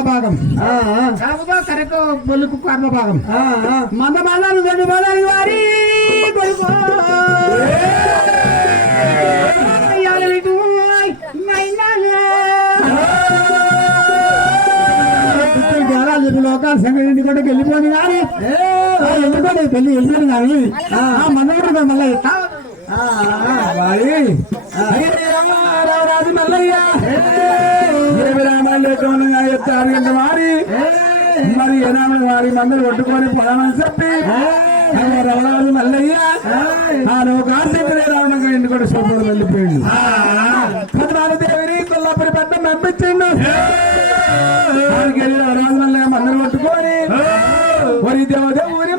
భాగం సాగుతో కరక బొలుకు కర్మ మంద మాలాలు రెండు వారి వెళ్ళిపోయింది కానీ ఎందుకంటే మళ్ళీ రాజకీయ వారి. మరి ఏనాడు వారి మందులు కొట్టుకొని పదాలని చెప్పి రవరాజు మల్లయ్య ఆ లోకాశంకరే రామగారు ఇంటి కూడా సోపుడు వెళ్ళిపోయింది పద్మాలు కొల్లాపురి పట్నం పంపించిండు. వారికి వెళ్ళి రవరాజు మల్లయ్య మందులు కొట్టుకొని వరి దేవదేవుని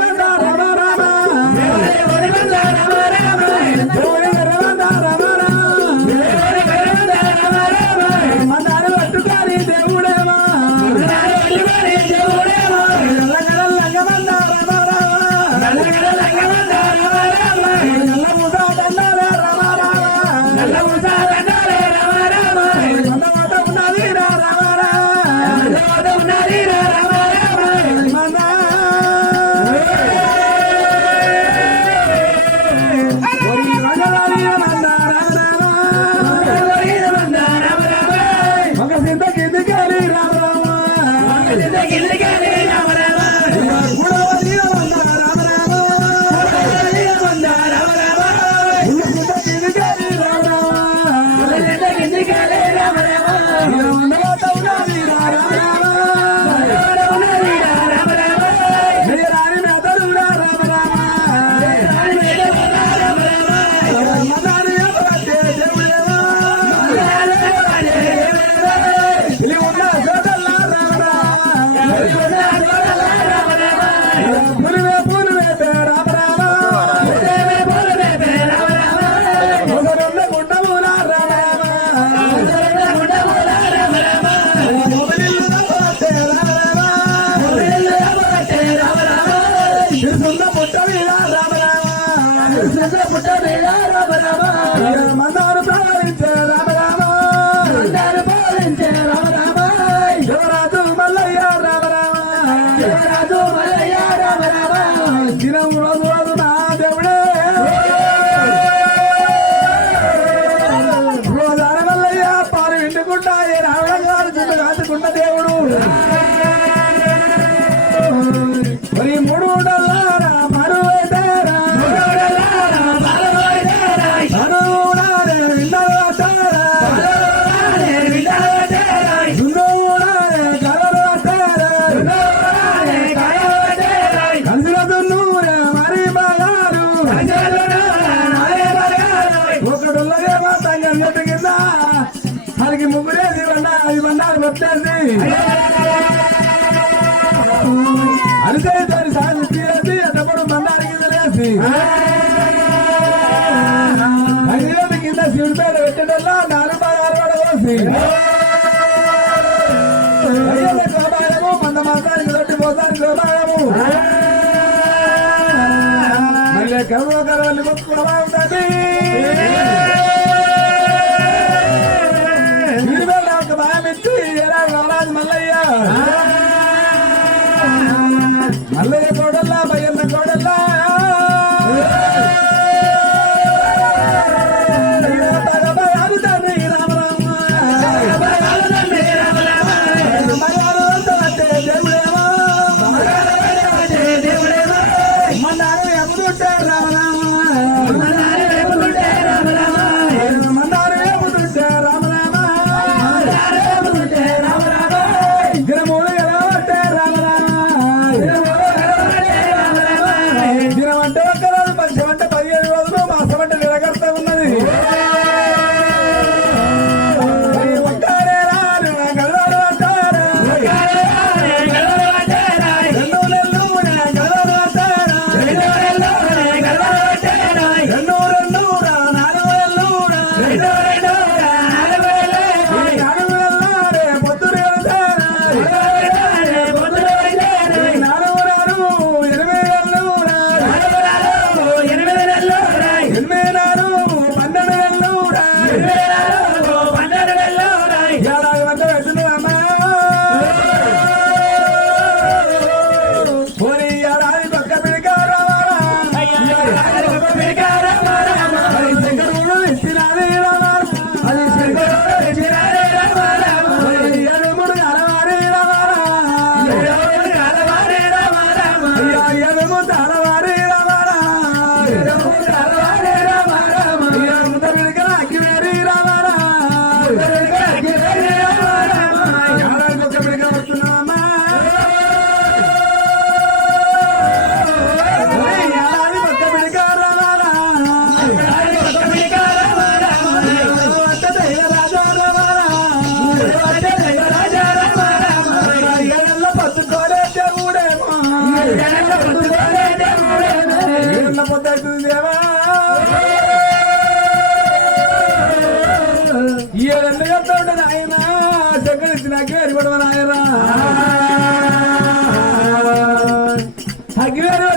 చంద్రపుట వేళ రామ రామ అరిసేదాని సాగు తీరేసి అతడు మందానికి తెలియసి అడిగిన కింద శివుడి పేర పెట్టడల్లా నాలుగు బాగాలు పడవలసి అయ్యేది గోభాగము మంద మాసానికి దొడ్డి మోసానికి గోభాగము మళ్ళీ కరువు కరవల్లి ముక్కు బాగుంటుంది. అందరితో చక్కని నాకు ఎరిపడవ నాయనా అగ్గివేరు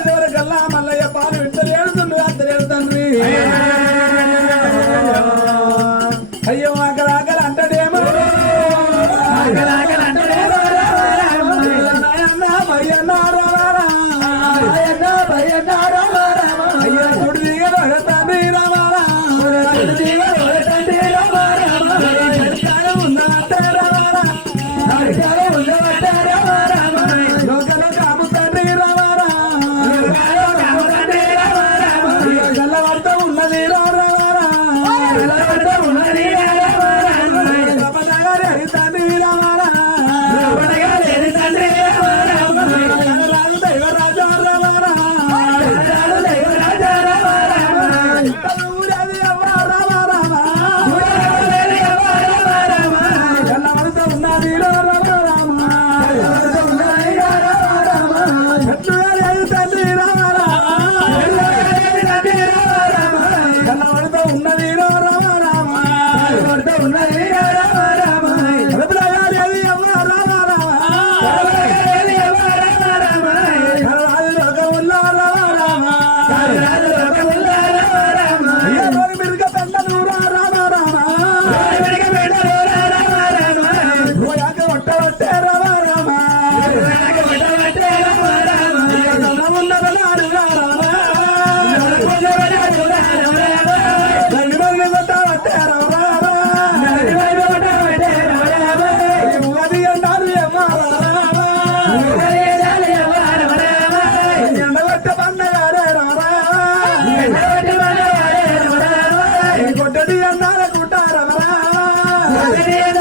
¡Gracias!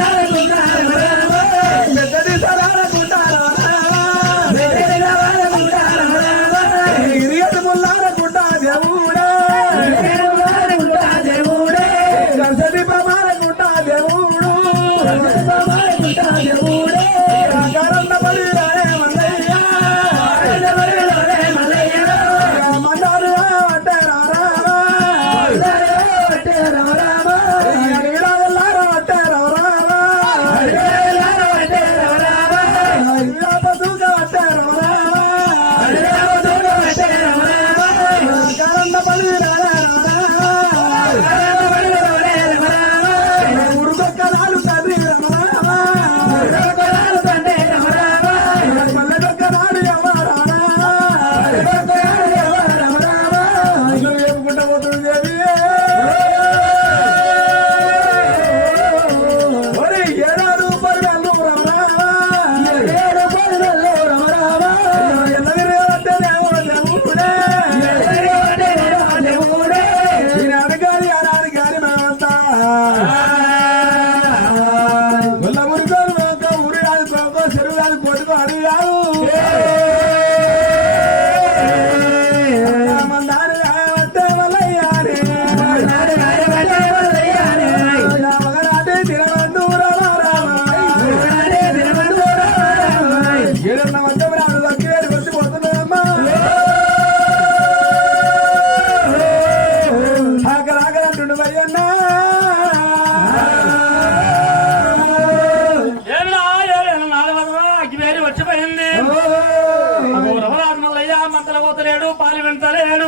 మంతల పోతలేడు పాలు వింటలేడు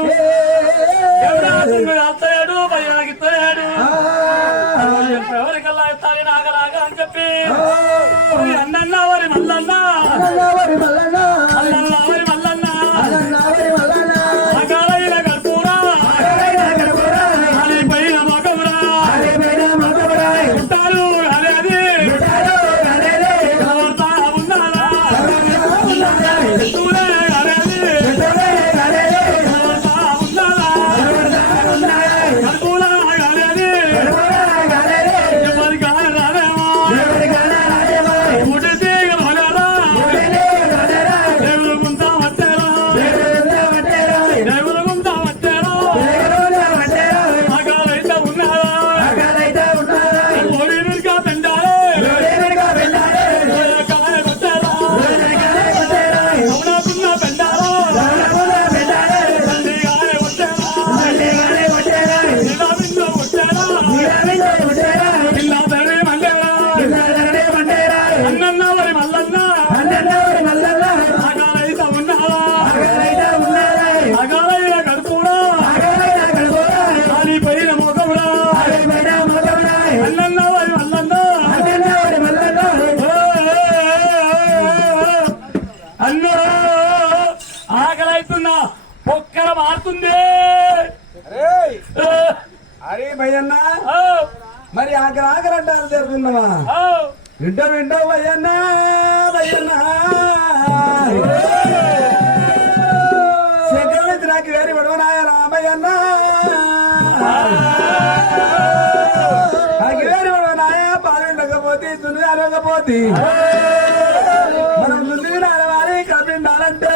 మరి అంటారు జరుగుతున్నావా ఓ. వింటో వింటో భయన్న భయన్న చక్రవర్తి నాకు వేరి విడవనాయ రామయ్యన్న. నాకు వేరి విడవనాయ పాలు ఉండకపోతే దున్ను అరవకపోతే మనం నడవాలి కప్పిండాలంటే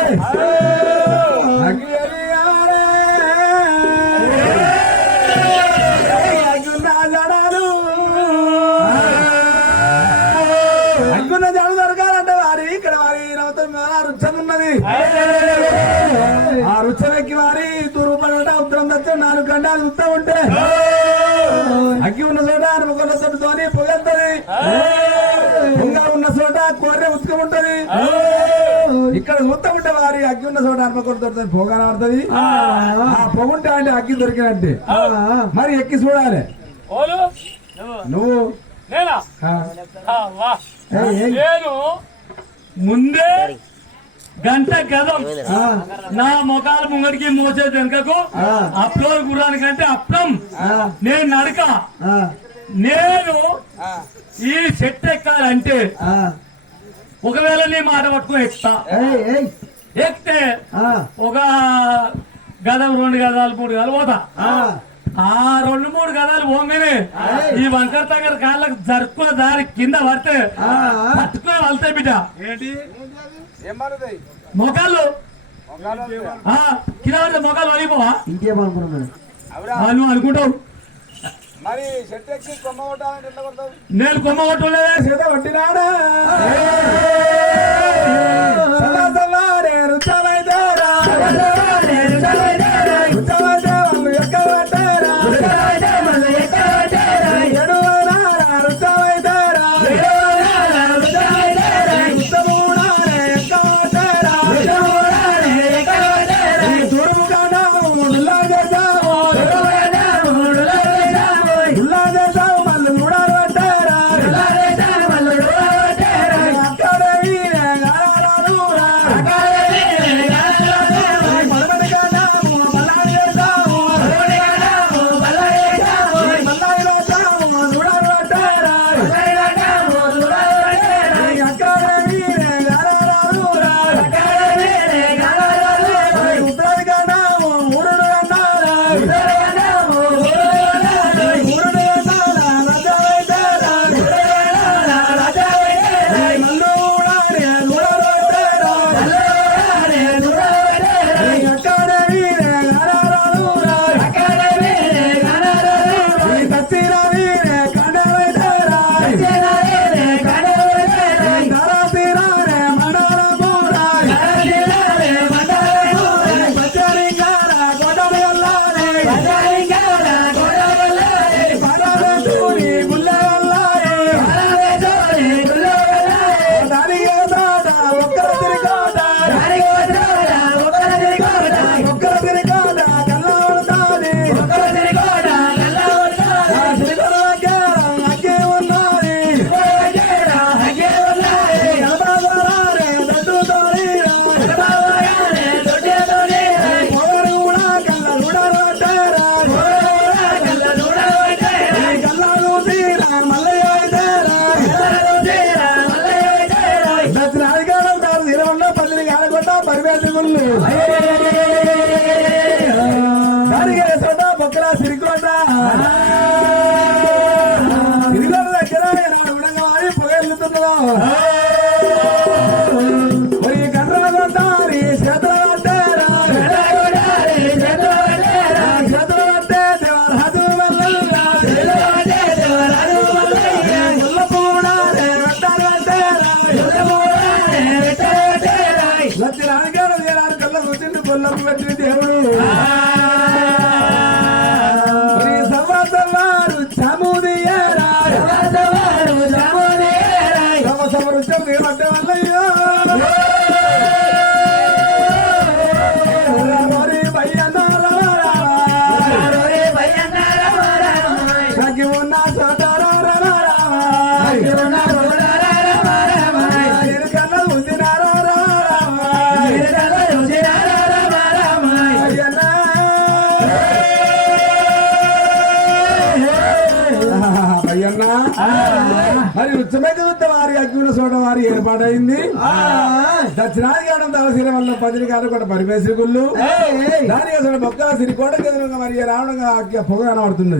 ఇక్కడ ఉత్తం ఉంటే వారి అగ్గి ఉన్న చోట అనుకున్న పొగ ఆడుతుంది. ఆ. పొగుంటే అంటే అగ్గి దొరికినట్టే. మరి ఎక్కి చూడాలి. నువ్వు? నేనా? ముందే గంట గదం. ఆ, నా మొఖాలు ముంగడికి మోసే వెనుకకు ఆ. అప్లో గురానికంటే అప్లం నేను నడక. నేను ఈ సెట్ ఎక్కాలంటే. ఒకవేళ నీ మాట పట్టుకుని ఎక్కుతా. ఎక్కితే ఆ, ఒక గదం రెండు గదాలు మూడు గదాలు పోతా. ఆ. ఆ రెండు మూడు గదాలు పోగానే ఈ వంకర దగ్గర కాళ్ళకు జరుపుకున్న దారి కింద పడితే ఆ. పట్టుకుని వెళ్తాయి బిడ్డ. ఏంటి? మొగాళ్ళు. ఆ, కింద పడితే మొగాలు వలిపోవా ఇంకేమనుకున్నాను నువ్వు అనుకుంటావు. మరి చెట్టు ఎక్కి కొమ్మ కొట్టాలంటే ఎట్లా కొడతావు? నేను కొమ్మ కొట్టలేదే చేత పట్టినాడా సలా సవారే రుచమైతేరా. రుచమైతే the Lord. Hey. యుద్ధ వారి అగ్నిల చోట వారి ఏర్పాటైంది. దక్షిణాది కావడం తలసీల వల్ల పదిని కాదు కూడా పరిమేశ్వరి గుళ్ళు. దాని అసలు మొక్కల సిరికోట ఎదురుగా మరి రావడంగా పొగ కనబడుతుంది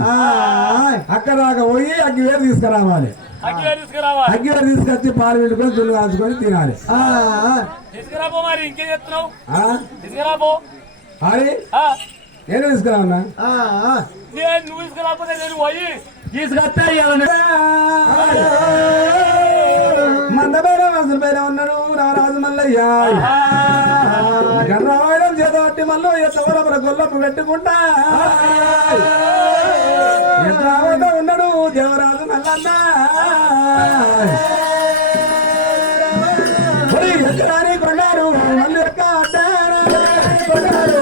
అక్కడ దాకా పోయి అగ్గి వేరు తీసుకురావాలి. అగ్గి వేరు తీసుకొచ్చి పాలు వెండుకొని దున్ను కాల్చుకొని తినాలి. తీసుకురాపో మరి ఇంకేం చెప్తున్నావు ఆ? నేను తీసుకురావన్నా నేను నువ్వు తీసుకురాకపోతే నేను పోయి తీసుకొస్తా మందపైన మనసుల పైన ఉన్నాడు రారాజు మల్లయ్య. గర్రవాయడం చేత పట్టి మళ్ళీ ఎత్తవరపర గొల్లపు పెట్టుకుంటా. ఎత్తావత ఉన్నాడు దేవరాజు మల్లన్న. కొన్నారు మళ్ళీ ఎక్క అడ్డారా. కొన్నారు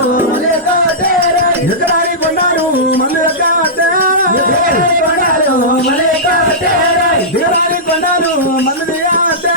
మళ్ళీ ఎక్క అడ్డారా. దిగరాని కొండాలు మందు దిగారా.